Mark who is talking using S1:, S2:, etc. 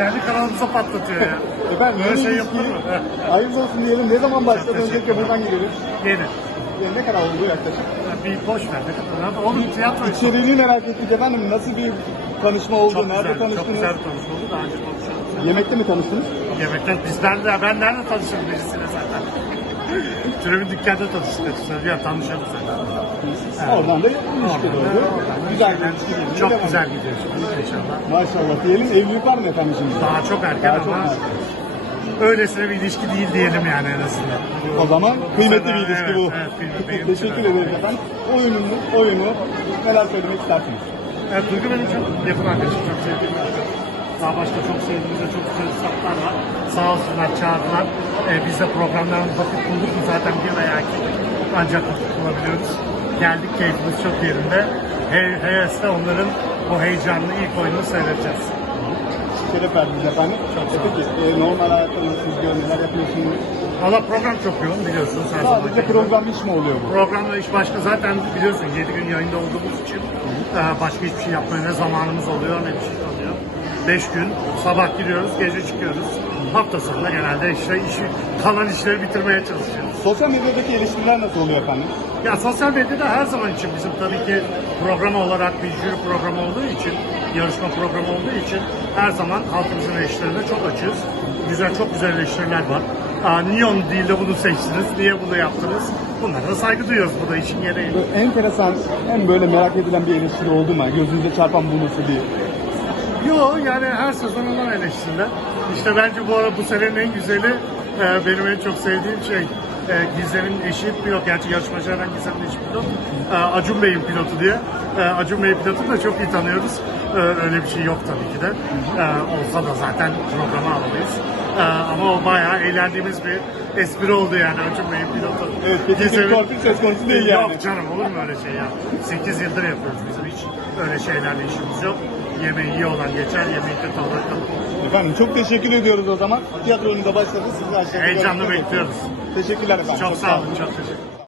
S1: Kendi kanalımıza patlatıyor ya.
S2: E ben Böyle şey yapıyorum mı? Şey- hayırlı olsun diyelim. Ne zaman başladı? teşekkür Öncelikle buradan gidelim. Yeni. Yani ne kadar oldu yaklaşık?
S1: Bir boş ver. ne kadar- Ne- Oğlum tiyatro
S2: işte. İçeriğini merak ettik efendim. Nasıl bir tanışma oldu? Çok
S1: Nerede güzel, çok tanıştınız? güzel bir tanışma oldu. Daha önce konuşalım.
S2: Yemekte mi tanıştınız?
S1: yemekte biz ben de ben nerede tanışırım Türevi dükkanda tanıştık. Ya tanışalım
S2: sen. Oradan da ilişki oldu.
S1: Güzel gidiyor. Çok devam. güzel gidiyor. İnşallah.
S2: Maşallah diyelim. Evlilik var mı efendim şimdi?
S1: Daha çok erken Daha ama çok öylesine bir ilişki değil diyelim yani en azından.
S2: O zaman kıymetli bir ilişki evet, bu. Evet, Teşekkür ederim efendim. Oyunun, oyunu neler söylemek istersiniz?
S1: Evet, Duygu benim çok yakın arkadaşım. Çok sevdiğim daha başka çok sevdiğimizde çok güzel hesaplar var. Sağ olsunlar çağırdılar. Ee, biz de programlarımız vakit bulduk mu zaten bir veya iki ancak vakit bulabiliyoruz. Geldik keyfimiz çok yerinde. Hey, hevesle onların o heyecanlı ilk oyununu seyredeceğiz.
S2: Şeref verdiniz efendim. Çok Peki e, normal hayatınızda siz neler yapıyorsunuz?
S1: Valla program çok yoğun biliyorsunuz.
S2: Her Sadece program iş mi oluyor bu?
S1: Programla iş başka zaten biliyorsun 7 gün yayında olduğumuz için e, başka hiçbir şey yapmaya ne zamanımız oluyor ne bir şey 5 gün sabah gidiyoruz, gece çıkıyoruz. Hafta sonunda genelde işte işi, kalan işleri bitirmeye çalışıyoruz.
S2: Sosyal medyadaki eleştiriler nasıl oluyor efendim?
S1: Ya sosyal medyada her zaman için bizim tabii ki program olarak bir jüri programı olduğu için, yarışma programı olduğu için her zaman halkımızın eleştirilerine çok açığız. Güzel, çok güzel eleştiriler var. Aa, niye onu değil de bunu seçtiniz, niye bunu yaptınız? Bunlara saygı duyuyoruz bu da işin gereği.
S2: Böyle enteresan, en böyle merak edilen bir eleştiri oldu mu? Gözünüze çarpan bu nasıl bir
S1: Yok yani her sezon olan eleştiriler. İşte bence bu ara bu senenin en güzeli e, benim en çok sevdiğim şey e, Gizem'in eşi pilot. Gerçi yarışmacılardan Gizem'in eşi pilot. E, Acun Bey'in pilotu diye. E, Acun Bey'in pilotunu da çok iyi tanıyoruz. E, öyle bir şey yok tabii ki de. E, olsa da zaten programa alamayız. E, ama o bayağı eğlendiğimiz bir espri oldu yani Acun Bey'in pilotu.
S2: Evet, Gizem'in... torpil söz konusu değil yani.
S1: Yok canım olur mu öyle şey ya? 8 yıldır yapıyoruz bizim hiç öyle şeylerle işimiz yok yemeği iyi olan geçer, yemeği kötü olan kalır.
S2: Efendim çok teşekkür ediyoruz o zaman. Tiyatro önünde başladı. Sizi aşağıda
S1: Heyecanla bekliyoruz.
S2: Teşekkürler efendim.
S1: Çok sağ olun, çok teşekkür